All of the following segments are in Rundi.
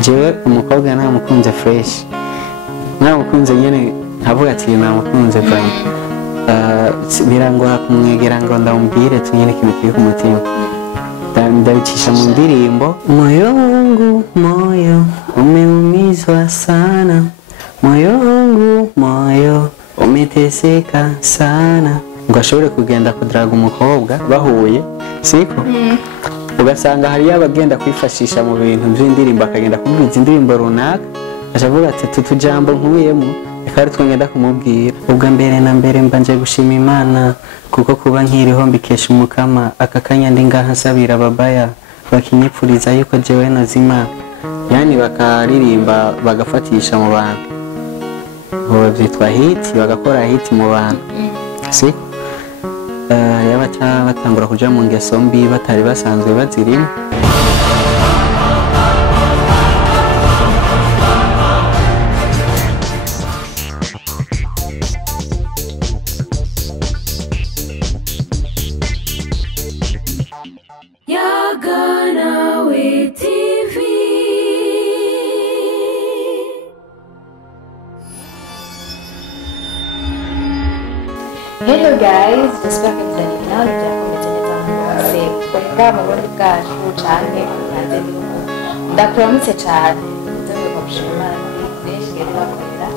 jewe umukobwa namukunze fresh namukunze nyene nkavuga ati namukunze vraiment birangora kumwegera ngo ndamubwire tunyene ikintu kiri ku mutima ndabicisha mu ndirimbo moyo wangu moyo umeumizwa sana moyo wangu moyo umeteseka sana ngo ashobore kugenda kudraga umukobwa bahuye siko ugasanga hari abagenda kwifashisha mu bintu by'indirimbo akagenda kumubwiza indirimbo runaka ashavuga ati tutujambo nkuyemo ikari twongenda kumubwira ubwa mbere na mbere mbanje gushima Imana kuko kuba nkiriho mbikesha umukama akakanya ndi ngaha nsabira babaya bakinyipfuriza yuko jewe nazima yani bakaririmba bagafatisha mu bantu bo byitwa hit bagakora hit mu bantu siko yabaca batangura kuja mu ngeso mbi batari basanzwe bazirimo Yaganawe TV. Hello guys, j'espère que vous allez bien. C'est programme muri bwacu cyane kandi ndakuramutse cyane nzego gushima byinshi bakorera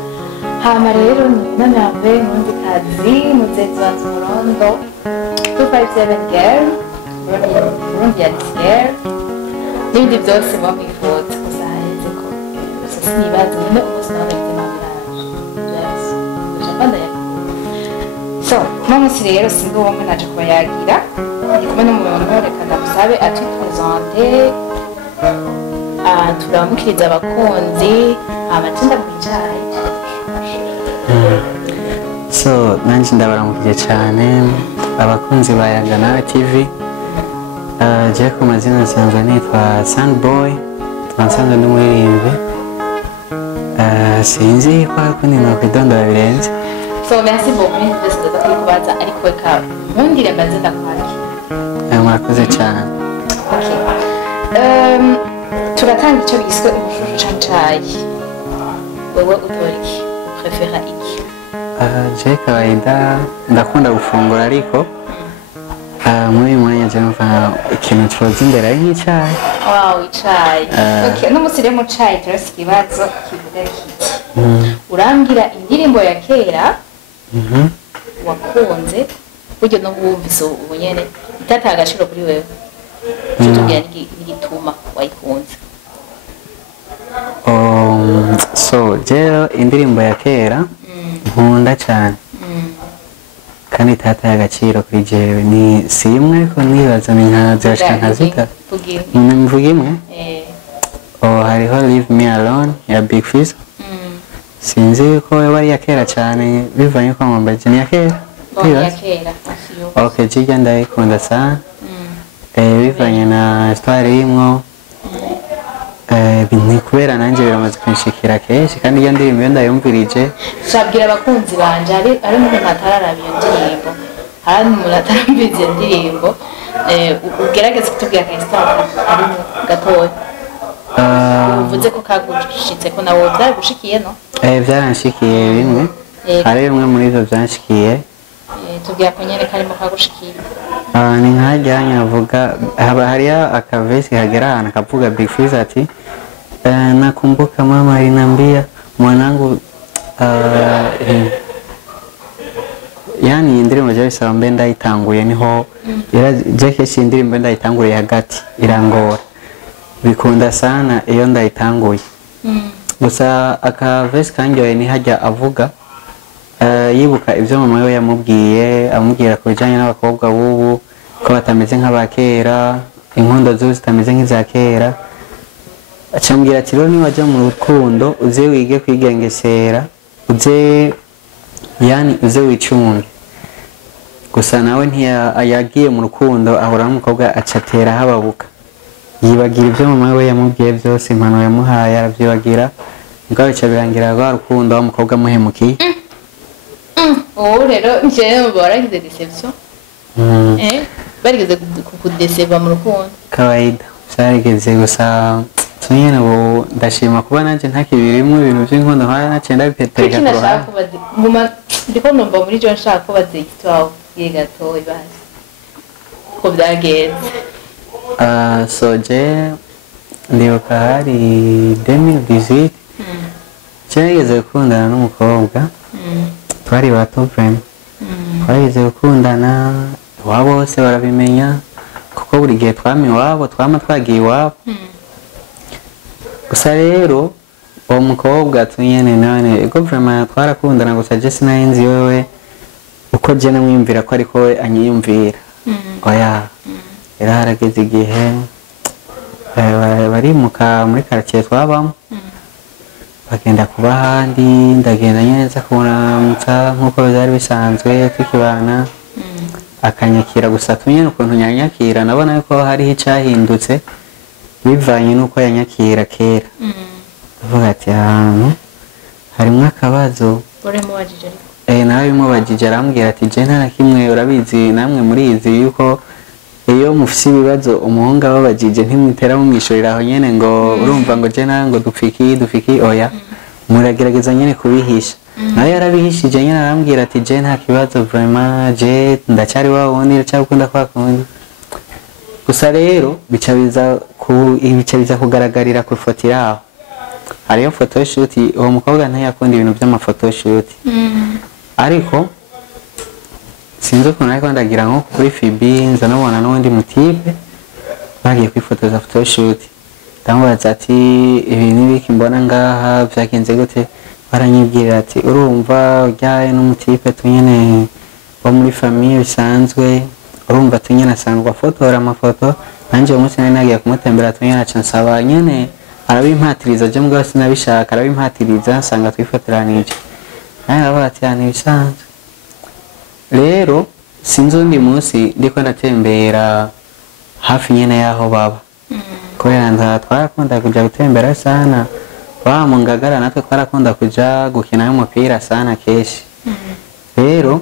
hama rero nanambe mundi kazi muzezi wa Murondo 257 girl Burundi ya girl n'ibindi byose mwabifuza kuzahenze ko sisi nibaza nyine ubusana bw'Imana so mama si rero sinzi uwo naje kubayagira ndi kumwe n'umuntu reka ndamusabe atupresente turamukiriza abakunzi abatinda kwicaye so nanje ndabaramukije cyane abakunzi ba Yaganawe TV je ku mazina nsanzwe nitwa Sunboy twansanzwe n'umuririmbyi sinzi ko ariko ni nakwidondora birenze. So merci beaucoup ndetse ndakubaza ariko reka mundire mbaze ndakwaki murakoze cyane. Okay. Turatanga icyo biswe umushusho cancayi wewe utora iki prefera iki je kawaida ndakunda gufungura ariko muri uyu mwanya je mva ikintu cyoza imbere nk'icyayi. Wow, icyayi. Okay, n'umusire mu cyayi turasi kibazo kivuga kiti urambwira indirimbo ya kera wakunze buryo no wumvise ubunyene itata agashiro kuri wewe cyotubwira n'igituma wayikunze. So je indirimbo ya kera nkunda cyane kandi itata agaciro kuri jewe ni simwe ko nibaza ni nka zashaka nkazita mvuga imwe hariho Leave Me Alone ya Big Fizzo sinzi ko yari ya kera cyane bivanye ko mwambaje ni ya kera okay jya ndayikunda sana bivanye na story imwo ni kubera nanjye biramaze kunshikira kenshi kandi iyo ndirimbo iyo ndayumvirije shabwira abakunzi banje ari umuntu atararaba iyo ndirimbo hari umuntu atarambize iyo ndirimbo ugerageze kutubwira ka story ari gatoya uvuze ko kagushitse ko nawe byaragushikiye no byaranshikiye bimwe hari bimwe muri ivyo byanshikiye tubwira ko nyene karimo kagushikiye ni nkajya nyavuga hariya akavesi kagera ahantu kavuga Big Fizzo ati nakumbuka mama aliniambia mwanangu yani indirimbo je bisaba mbe ndayitanguye niho je keshi indirimbo ndayitanguye hagati irangora bikunda sana iyo ndayitanguye gusa akavesi kanyoye ni hajya avuga yibuka ibyo mama we yamubwiye amubwira ku bijyanye n'abakobwa b'ubu ko batameze nk'abakera inkondo zo zitameze nk'iza kera acambwira ati rero niwajya mu rukundo uze wige kwigengesera uze wicunge gusa nawe ntiyagiye mu rukundo ahura n'umukobwa acatera hababuka yibagira ibyo mama we yamubwiye byose impanuro yamuhaye arabyibagira ngaho bica birangira rwa rukundo wa mukobwa amuhemukiye. rero njyewe baragize deception barigeze kukudeseva mu rukundo kawaida byarigeze gusa tunyene ndashima kuba nanje ntakibirimwe ibintu by'inkondo nkaya nacenda bipetereka kuki nashaka kubaza nguma ndiko numva muri jo nshaka kubaza igitwawe yegato ibazi ko byagenze soje ndibuka hari 2018 cyageze gukundana n'umukobwa twari bato vrema twageze gukundana iwabo bose barabimenya kuko buri gihe twama iwabo twama twagiye iwabo gusa rero uwo mukobwa tunyene none ego vrema twarakundana gusa je sinayenzi wewe uko je namwiyumvira ko ariko we anyiyumvira oya era harageze igihe barimuka muri quartier twabamo bagenda kuba ahandi ndagenda neza kuramutsa nk'uko byari bisanzwe tukibana akanyakira gusa tunyene ukuntu nyanyakira nabona yuko hariho icyahindutse bivanye n'uko yanyakira kera avuga ati ahantu harimo akabazo nawe bimubajije arambwira ati je nta na kimwe urabizi namwe murizi yuko iyo mufise ibibazo umuhungu ababajije ntimwitera mumwishurira aho nyene ngo urumva ngo je ngo dupfiki oya muragerageza nyene kubihisha nawe yarabihishije nyene arambwira ati je nta kibazo vraiment je ndacyari wa wundi ndacyakunda kwa kundi gusa rero bica biza kugaragarira ku ifoto iraho hariyo photoshoot uwo mukobwa ntiyakunda ibintu by'amafotoshoot ariko sinzi ukuntu ariko ndagira nko kuri Fibi nza nabona n'undi mutipe bagiye kwifotoza photoshoot ndamubaza ati ibi nibiki mbona ngaha byagenze gute baranyibwira ati urumva ujyaye n'umutipe tunyene wo muri famille bisanzwe urumva tunyene asangwa fotora amafoto nanje uwo munsi nari nagiye kumutembera tunyene aca nsaba nyene arabimpatiriza je mbwa sinabishaka arabimpatiriza nsanga twifotoranije naye aravuga ati ntibisanzwe rero sinzi undi munsi ndiko ndatembera hafi nyene yaho baba kubera nza twarakunda kuja gutembera sana mu Ngagara natwe twarakunda kuja gukina umupira sana keshi rero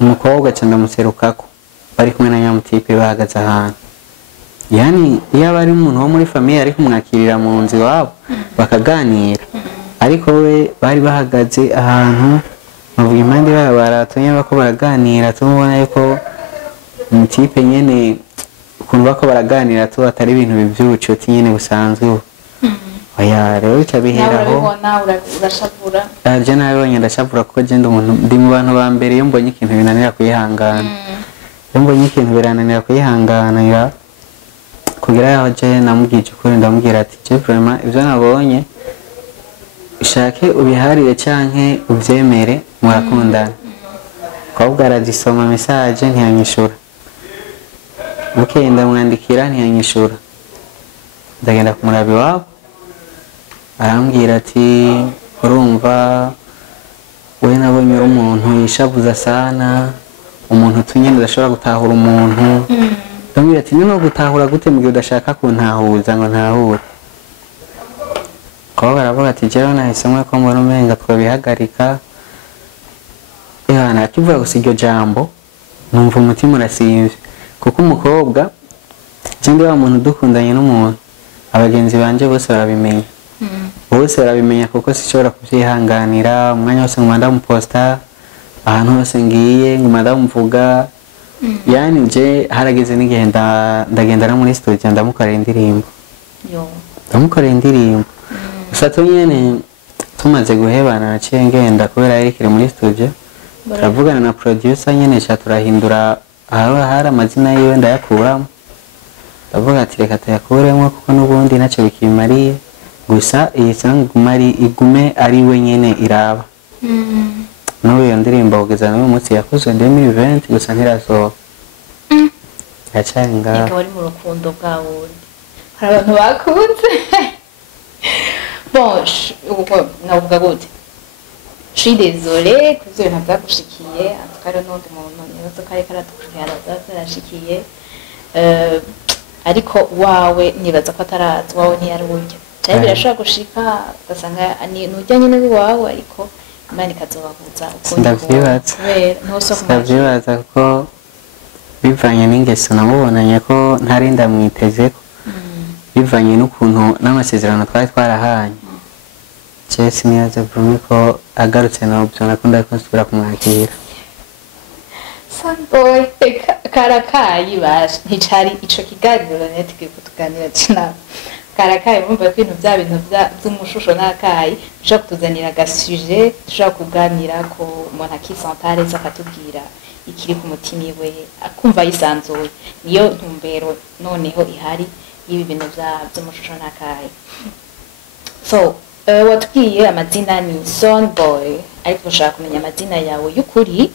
umukobwa cyanda muserukako bari kumwe na nyamutipe bahagaze ahantu yani iyo bari umuntu wo muri famille ari kumwakirira mu nzu wabo bakaganira ariko we bari bahagaze ahantu bavuga impande baratonye bako baraganira tumubona yuko umutipe nyene ukuntu bako baraganira tu atari ibintu bivyubucuti nyene busanzwe oya rero cyabiheraho urashavura je nabonye ndashavura kuko je ndi mu bantu ba mbere iyo mbonye ikintu binanira kuyihangana iyo mbonye ikintu birananira kuyihangana kugira yaho je namubwije ukuri ndamubwira ati je vraiment ivyo nabonye ushake ubiharire canke uvyemere murakundana kobwa arazisoma message ntiyanyishura bukeye ndamwandikira ntiyanyishura ndagenda kumurabi wabo arambwira ati urumva we nabonye uri umuntu yishavuza sana umuntu tunyene udashobora gutahura umuntu ndamubwira ati nino gutahura gute mugihe udashaka kuntahuza ngo ntahure kobwa aravuga ati jewe nahisemwe ko mbona umenga twabihagarika nakivuga gusa iryo jambo numva umutima urasimvye kuko umukobwa je ndi wa muntu dukundanye n'umuntu abagenzi banje bose barabimenya bose barabimenya kuko sishobora kubyihanganira umwanya wose nguma ndamuposta ahantu hose ngiye nguma ndamvuga yani je harageze n'igihe ndagenda no muri studio ndamukorera indirimbo gusa tunyene tumaze guhebana naciye ngenda kubera yari kiri muri studio turavugana na producer nyene cha turahindura hari amazina yiwe ndayakuramo ndavuga ati reka tuyakuremo kuko n'ubundi nacyo bikimariye gusa iyi sangumari igume ari we nyene iraba n'ubu iyo ndirimbo kugeza n'uyu munsi yakozwe 2020 gusa ntirasohoka yacyari ngaho ikaba ari mu rukundo bwawe hari abantu bakunze bon uko navuga gute je suis désolée kuvyo bintu byagushikiye atukare n'undi muntu nibazo kare karatukuhera byarashikiye ariko wawe nibaza ko atarazi wawe ntiyari buryo cyane birashobora gushika ugasanga ni nujyanye n'uwawe ariko Imana ikazobabuza ndavyibaza ko bivanye n'ingeso namubonanye ko ntari ndamwitezeko bivanye n'ukuntu n'amasezerano twari twarahanye Chelsea niyaze vume ko agarutse na option nakunda ko nsubira kumwakira Sunboy karakayi baje nticari ico kiganiro netike kutuganira cyane karakayi mumva ko ibintu bya bintu by'umushusho n'akayi ushaka kutuzanira gasuje ushaka kuganira ko umuntu akisantare zakatubwira ikiri ku mutima iwe akumva yisanzuye niyo ntumbero noneho ihari ibi bintu by'umushusho n'akayi so watubwiye amazina ni Sunboy ariko ushaka kumenya amazina yawe y'ukuri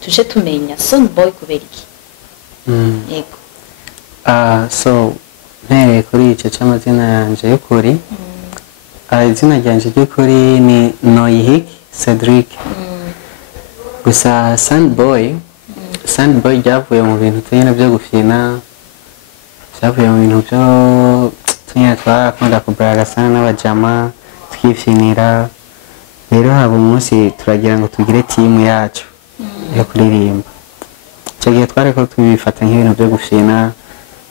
tuje tumenya Sunboy kubera iki yego so ntere kuri icyo cy'amazina yanje y'ukuri izina ryanje ry'ukuri ni Noyihik Cedric gusa Sunboy ryavuye mu bintu tunyene byo gufina byavuye mu bintu byo tunyene twarakunda kubaraga sana n'abajama twifinira rero haba umunsi turagira ngo tugire timu yacu yo kuririmba icyo gihe twariko tubifata nk'ibintu byo gufina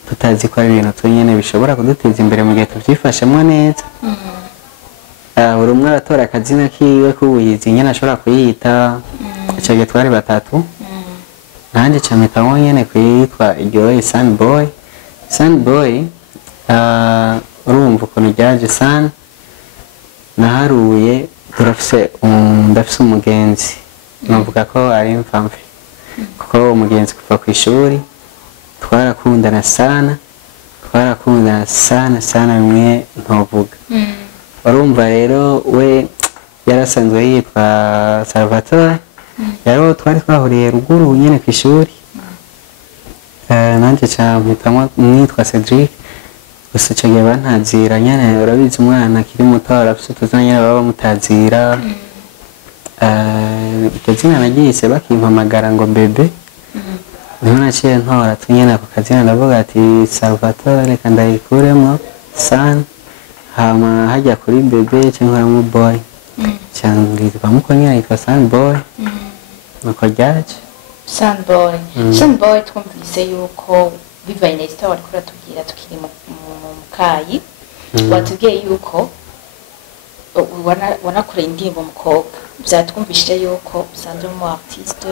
tutazi ko ari ibintu tunyene bishobora kuduteza imbere mu gihe tuvyifashemo neza buri umwe aratora akazina kiwe k'ubuhizi nyene ashobora kuyita icyo gihe twari batatu nanjye camita nyene kuyitwa iryoye Sunboy urumva ukuntu ryaje Sun naharuye ndafise umugenzi navuga ko ari imfamve kuko umugenzi kuva ku ishuri twarakundana sana bimwe ntovuga urumva rero we yarasanzwe yitwa Salvatore rero twari twahuriye ruguru nyene ku ishuri nanjye campitamwo mwitwa Cedric gusa ico gihe bantazira nyene urabizi umwana akiri muto arafise utuzina nyene baba bamutazira iryo zina naryise bakimpamagara ngo bebe niho naciye ntora tunyene ako kazina ndavuga ati Salvatore reka ndayikuremwo Sun hama hajya kuri bebe cankoramo boy cyangwa muko nyene yitwa Sunboy nuko ryaje Sunboy twumvise yuko bivanye na histoire kuri atubwira tukiri mu mukayi watubwiye yuko wanakoreye indirimbo umukobwa byatwumvishije yuko usanzwe mu artiste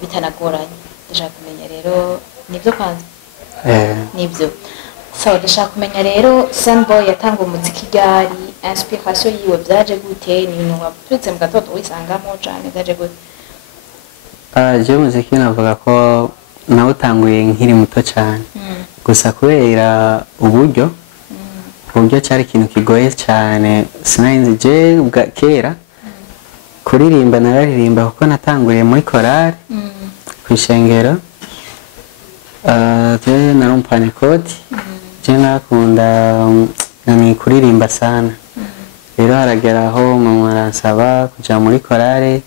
bitanagoranye ndashaka kumenya rero nibyo kwanza nibyo so ndashaka kumenya rero Sunboy yatanga umuziki ryari inspiration yiwe byaje gute ni ibintu wabyutse mu gatondo wisangamo cyane byaje gute je muziki navuga ko nawutanguye nkiri muto cyane gusa kubera uburyo cyari ikintu kigoye cyane sinayinzi je kera kuririmba nararirimba kuko natanguriye muri korali kwishengero je narumpane koti je nakunda ni kuririmba sana rero harageraho mama aransaba kuja muri korali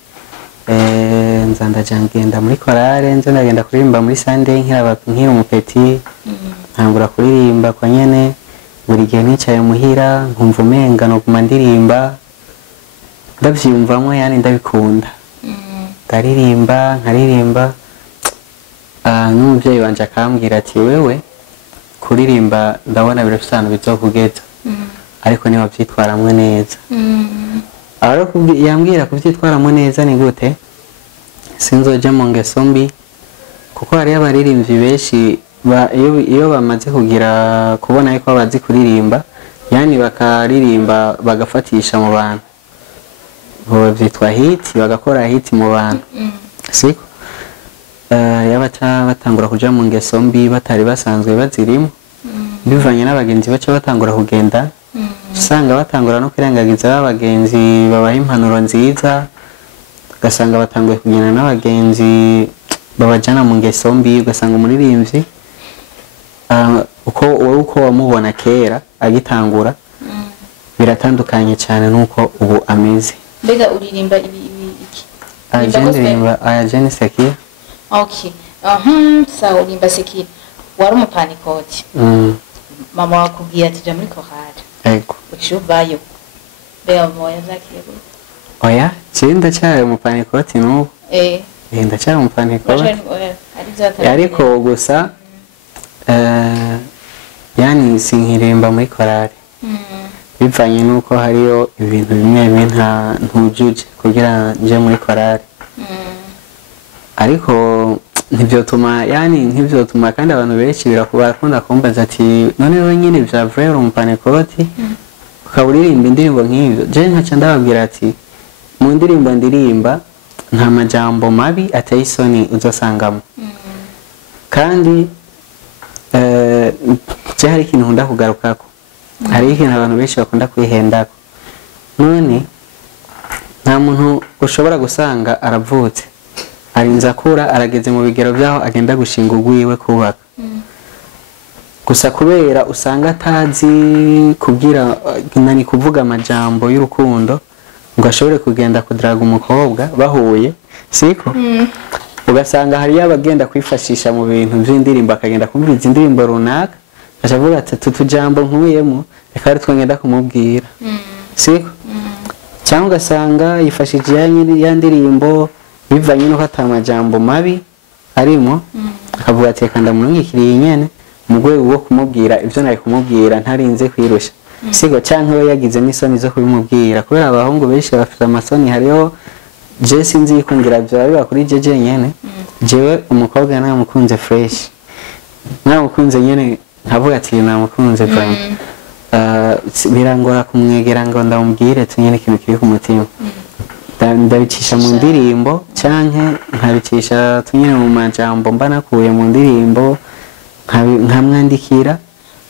nza ndagenda muri korali nza ndagenda kuririmba muri Sunday nkiri umupeti ntangura kuririmba kwa nyene buri gihe nicaye muhira nkumva umenga noguma ndirimba ndavyumvamo yani ndabikunda nkaririmba n'umuvyeyi wanje akambwira ati wewe kuririmba ndabona birafisana bizokugeza ariko niba vyitwaramwe neza yambwira kuvyitwaramwe neza ni gute sinzoja mu ngeso mbi kuko hariyo abaririmbyi benshi iyo bamaze kugira kubona yuko bazi kuririmba yani bakaririmba bagafatisha mu bantu byitwa hit bagakora hit mu bantu siko yabaca batangura kuja mu ngeso mbi batari basanzwe bazirimo bivanye n'abagenzi baca batangura kugenda usanga batangura no kwirengagiza abagenzi babaha impanuro nziza ugasanga batanguye kugenda n'abagenzi babajana mu ngeso mbi ugasanga umuririmbyi uko wamubona kera agitangura biratandukanye cyane nuko ubu ameze mbega uririmba iki ndirimba Jane Sekia okay sawa urimba Sekia wari umupanikoti mama wakubwiye ati jya muri korali yego ucyuvayo mbega moya zakiye gute oya cyenda cyari umupanikoti n'ubu ndacyari umupanikoti ariko gusa yani sinkiririmba muri korari bivanye nuko hariyo ibintu bimwe bimwe ntujuje kugira nje muri korari ariko ntivyotuma kandi abantu benshi barakunda kumbaza ati none wewe nyine vya vrai uri umupanekoti ukaba uririmba indirimbo nk'ivyo je nkaca ndababwira ati mu ndirimbo ndirimba nta majambo mabi ateye isoni uzosangamo kandi je hari ikintu nkunda kugarukako hari ikintu abantu benshi bakunda kwihendako none nta muntu ushobora gusanga aravutse arinze akura arageze mu bigero byaho agenda gushinga urwiwe kubaka gusa kubera usanga atazi kugira nani kuvuga amajambo y'urukundo ngo ashobore kugenda kudraga umukobwa bahuye siko ugasanga hari yabagenda kwifashisha mu bintu by'indirimbo akagenda kumviriza indirimbo runaka ashavuga ati tutujambo nkuyemo reka ari twengenda kumubwira siko cyangwa ugasanga yifashije ya ndirimbo bivanye nuko atamajambo mabi arimo akavuga ati reka ndamurungikiriye nyene mu rwego rwo kumubwira ivyo nari kumubwira ntarinze kwirusha siko cyangwa we yagize n'isoni zo kubimubwira kubera abahungu benshi bafite amasoni hariho je sinzi yikungira byo biba kuri jeje nyene jewe umukobwa namukunze fresh namukunze nyene nkavuga ati namukunze vraiment birangora kumwegera ngo ndamubwire tunyene ikintu kiri ku mutima ndabicisha mu ndirimbo canke nkabicisha tunyene mu majambo mba nakuye mu ndirimbo nkamwandikira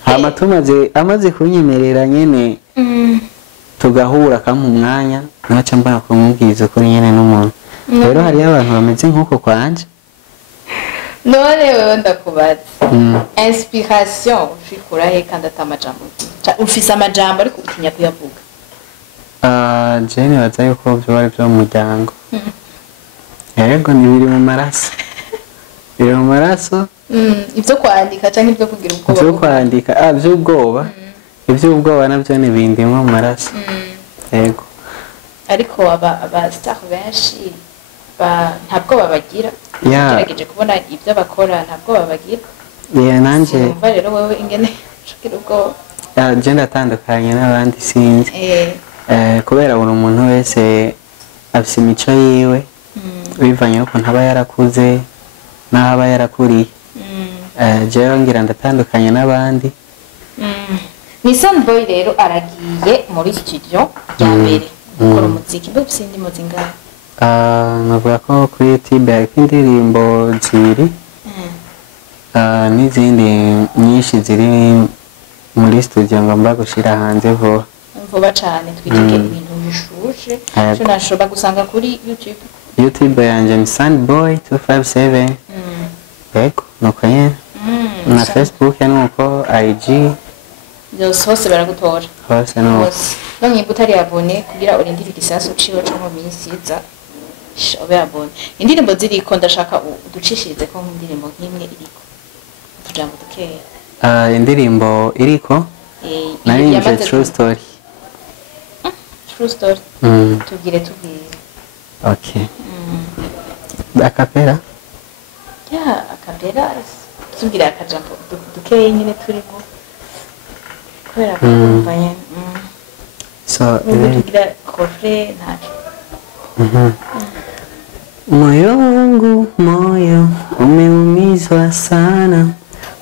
hama amaze kunyemerera nyene tugahura kampa umwanya naca mbona kumubwiza ukuri nyene n'umuntu rero hariyo abantu bameze nk'uko kwanje none wewe ndakubaza inspiration ushikura he kandi atamajambo ufise amajambo ariko utinya kuyavuga jene baza yuko byo bari byo mu muryango yego ni biri mu maraso biri mu maraso ibyo kwandika cyangwa ibyo kugira ubwoba ibyo kwandika by'ubwoba iby'ubwoba nabyo ni bindi mu maraso yego ariko aba star benshi ntabwo babagira gerageje kubona ibyo bakora ntabwo babagira nanje umva rero wewe ingene ushikira ubwoba je ndatandukanye n'abandi sinzi kubera buri umuntu wese afise imico yiwe bivanye nuko ntaba yarakuze n'aho aba yarakuriye jewe ngira ndatandukanye n'abandi Nissan Boy rero aragiye muri studio ya mbere gukora umuziki mbe ufise indi muzinga navuga ko kuri YouTube hariko indirimbo zibiri n'izindi nyinshi ziri muri studio ngomba gushira hanze vuba cyane twitege ibintu bishushe cyo nashobora gusanga kuri YouTube yanje ni Sunboy 257 yego nuko nyene na Facebook nuko IG hose baragutora hose no none butari abone kugira urindire igisasu ciwe cyo mu minsi iza obe abone indirimbo ziriko ndashaka uducishirize ko indirimbo nk'imwe iriko tujambo dukeya indirimbo iriko nari true story tubwire okay acapella acapella tubwire akajambo dukeya nyine turimo kubera kumvanye so tugira kofre ntacyo moyo wangu moyo umeumizwa sana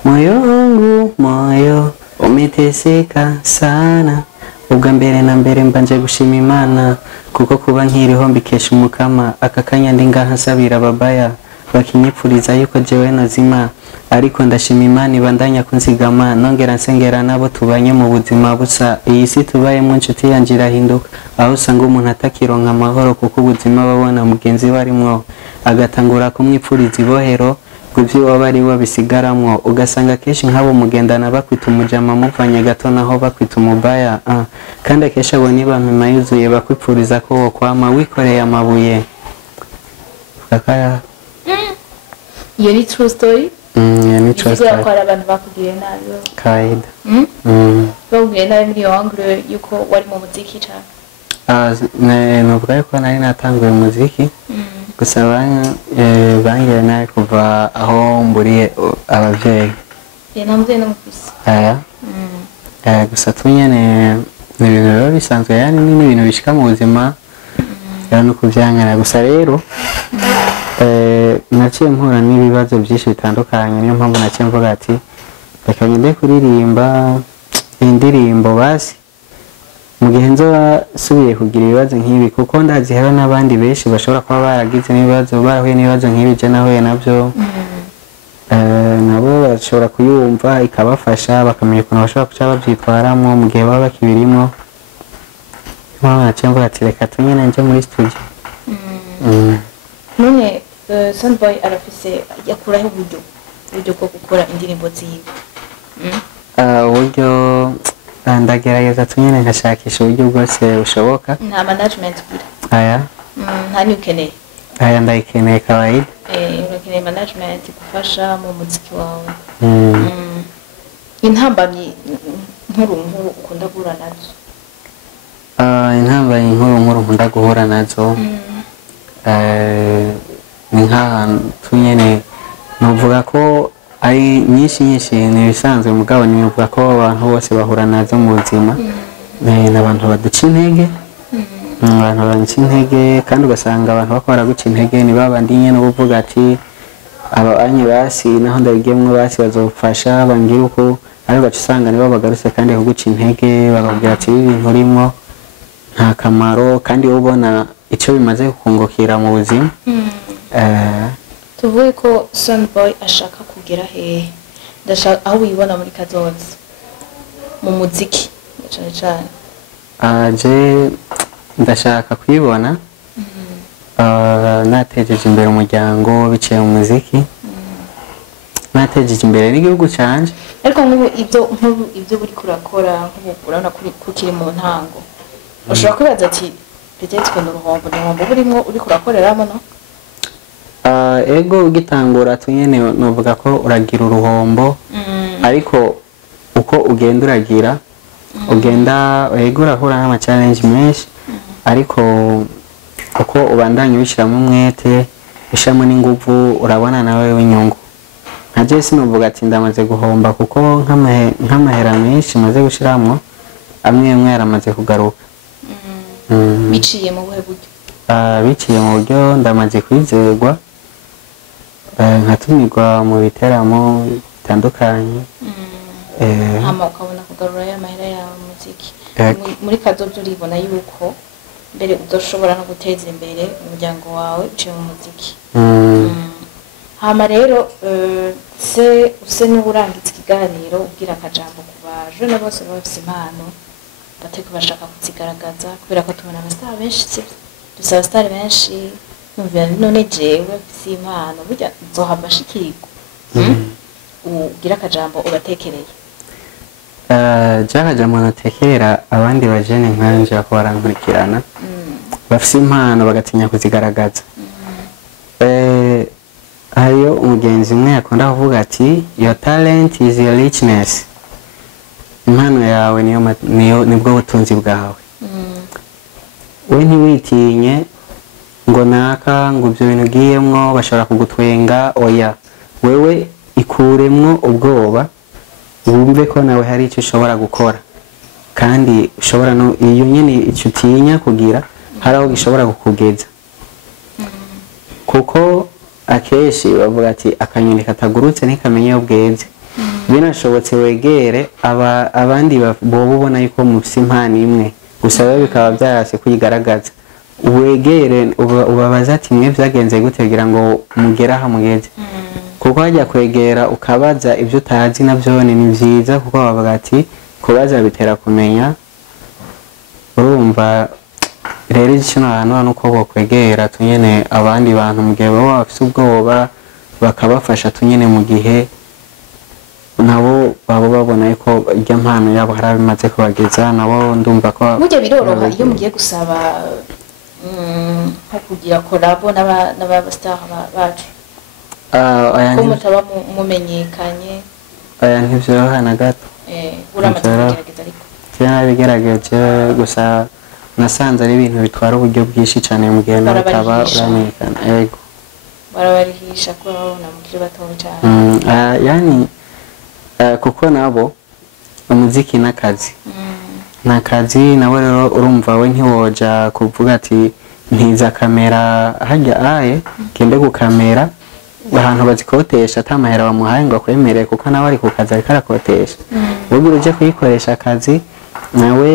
moyo wangu moyo umeteseka sana ubwa mbere na mbere mbanje gushima Imana kuko kuba nkiriho mbikesha umukama aka kanya ndi ngaha nsabira babaya bakinyipfuriza yuko jewe nazima ariko ndashima Imana ibandanya kunzigama nongera nsengera nabo tubanye mu buzima busa iyi si tubayemo inshuti yanje irahinduka aho usanga umuntu atakironka amahoro kuko ubuzima babona mugenzi barimwo agatangura kumwipfuriza ibohero kubyo waba ari wabisigaramwo ugasanga kenshi nk'abo mugendana bakwita umujama muvanye gato naho bakwita umubaya kandi akenshi abo niba mpima yuzuye bakwipfuriza ko wo kwama wikoreye amabuye iyo ni true story ni true story ko abantu bakubwiye nabi kaida bakubwiye nabi muri angle yuko wari mu muziki cyane nuvuga ko nari natanguye umuziki gusa bangira nawe kuva aho mburiye abavyeyi namuvyeyi n'umufisi gusa tunyene ni ibintu biba bisanzwe yani ni ibintu bishika mu buzima no kuvyangana gusa rero naciye mpura n'ibibazo byinshi bitandukanye niyo mpamvu naciye mvuga ati reka ngende kuririmba indirimbo basi mu gihe nzoba subiye kugira ibibazo nk'ibi kuko ndazi hari n'abandi benshi bashobora kuba baragize n'ibibazo barahuye n'ibibazo nk'ibi je nahuye navyo nabo bashobora kuyumva ikabafasha bakamenya ukuntu bashobora kuca bavyitwaramwo mu gihe baba bakibirimo mama naciye mvuga ati reka tunyene nje muri studio none Sunboy arafise yakuraho uburyo bwo gukora indirimbo ziwe uburyo ndagerageza tunyene nkashakisha uburyo bwose bushoboka nta management bira aya nta ni ukeneye aya ndayikeneye kawaida ukeneye management gufasha mu muziki wawe intambamyi nkuru ukunda guhura nazo intambamyi nkuru nkunda guhura nazo ni nk'ahantu nyene novuga ko ari nyinshi ni ibisanzwe mugabo nivuga ko abantu bose bahura nazo mu buzima n'abantu baduca intege abantu baduca intege kandi ugasanga abantu bakora guca intege ni babandi nyene uvuga ati abanye basi naho ndabigiyemwo basi bazofasha bangira uko ariko gaca usanga nibo bagarutse kandi kuguca intege bakabwira ati ibi bintu urimo nta kamaro kandi ubona ico bimaze kukungukira mu buzima tuvuye ko Sunboy ashaka kugera hehe ndashaka aho wibona muri kazoza mu muziki cyane cyane je ndashaka kwibona natejeje imbere umuryango biciye mu muziki natejeje imbere n'igihugu canje ariko ibyo buri kurakora urabona kukiri mu ntango ushobora kwibaza ati peut-être que n'uruhombo burimo uri kurakoreramo no ego ugitangura tunyene novuga ko uragira uruhombo ariko uko ugenda uragira ugenda ego urahura n'ama challenge menshi ariko uko ubandanya ubishiramo umwete ushiramo n'inguvu urabona nawe w'inyungu nka je sinovuga ati ndamaze guhomba kuko nk'amahera menshi maze gushiramo amwe yaramaze kugaruka biciye mu buhe buryo biciye mu buryo ndamaze kwizerwa nkatumirwa mu biteramo bitandukanye hama ukabona kugarura y'amahera yawe mu muziki muri kazoza uribona yuko mbere udoshobora no guteza imbere umuryango wawe uciye mu muziki hama rero use n'uburangitse ikiganiro ubwira akajambo ku bajene bose bafise impano bateko bashaka kuzigaragaza kubera ko tubona abastar benshi dusaba abastar benshi numvira none jewe mfise impano burya nzohava shikirwa ugira akajambo ubatekereye akajambo natekerera abandi bajene nkanje bako barankurikirana bafise impano bagatinya kuzigaragaza hariyo umugenzi umwe yakunda kuvuga ati your talent is your richness impano yawe nibwo butunzi bwawe we ntiwitinye ngo naka ngo ibyo bintu ugiyemwo bashobora kugutwenga oya wewe ikuremwo ubwoba wumve ko nawe hari icyo ushobora gukora kandi ushobora iyo nyine icyo utinya kugira hari aho gishobora kukugeza kuko akenshi bavuga ati akanyoni katagurutse ntikamenya iyo bweze binashobotse wegere abandi boba ubona yuko mufise impano imwe gusa biba bikaba byarase kuyigaragaza wegere ubabaza ati mwe byagenze gute kugira ngo mugere aho mugeze kuko hajya kwegera ukabaza ibyo utazi nabyo ni byiza kuko bavuga ati kubaza bitera kumenya urumva rero ikino ahantu nuko bokwegera tunyene abandi bantu mu gihe baba bafite ubwoba bakabafasha tunyene mu gihe nabo babo babona yuko irya mpano yabo hari bimaze kubageza nabo ndumva ko burya biroroha iyo mugiye gusaba nko kugira kolabo n'abastar bacu ko mutaba mumenyekanye aya ntivyoroha na gato uramaze kugerageza ariko bigerageje gusa nasanze ari ibintu bitwara uburyo bwinshi cyane mu gihe nataba uramenyekana yego barabarihisha ko babona mukiri bato cyane yani kuko nabo umuziki n'akazi n'akazi nawe rero urumva we ntiwoja kuvuga ati ntiza kamera hajya aye kende gukamera ahantu bazikotesha atamahera bamuhaye ngo akwemerere kuko nawe ari ku kazi ariko arakotesha ubwo uje kuyikoresha akazi nawe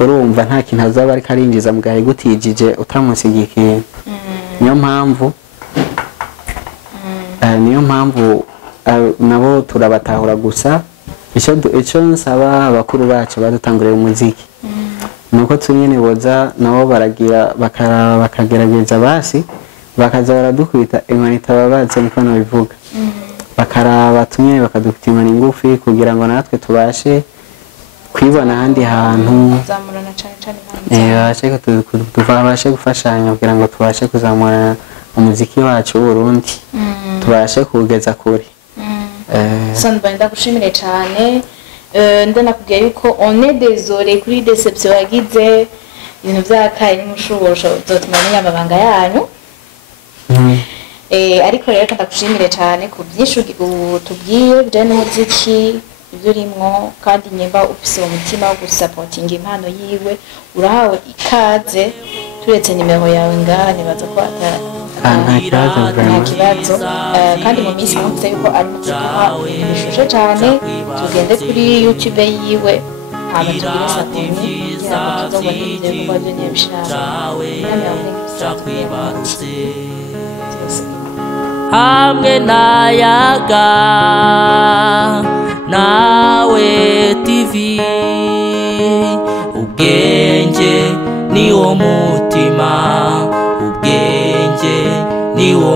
urumva nta kintu azaba ariko arinjiza mu gahe gutijije utamusigikiye niyo mpamvu nabo turabatahura gusa icyo nsaba abakuru bacu badutangurira umuziki nuko tunyene boza nabo baragira bakagerageza basi bakaza baradukubita inkoni itababaza niko nabivuga bakaraba tunyene bakadukubita inkoni ngufi kugira ngo natwe tubashe kwibona ahandi hantu tubashe gufashanya kugira ngo tubashe kuzamura umuziki wacu w'Uburundi tubashe kugeza kure Sandra ndagushimire cyane ndanakubwiye yuko on est désolé kuri deception yagize ibintu byakaye n'umushobosho uzotuma menya amabanga yanyu ariko rero ndagushimire cyane ku byinshi tubwiye bijyanye n'umuziki ibyo urimo kandi nyemba ufise umutima wo gusapotinga impano yiwe urahawe ikaze turetse nimero yawe ngaha nibaza ko nta kibazo kandi mu minsi nkuze yuko ari mukuha bishushe cyane tugende kuri YouTube yiwe hama tugire sakuni kugira ngo tuzobone ibyo bikorwa byo n'ibishaka hamwe nayaga nawe TV ubwenge ni wo mutima ubwenge ni wo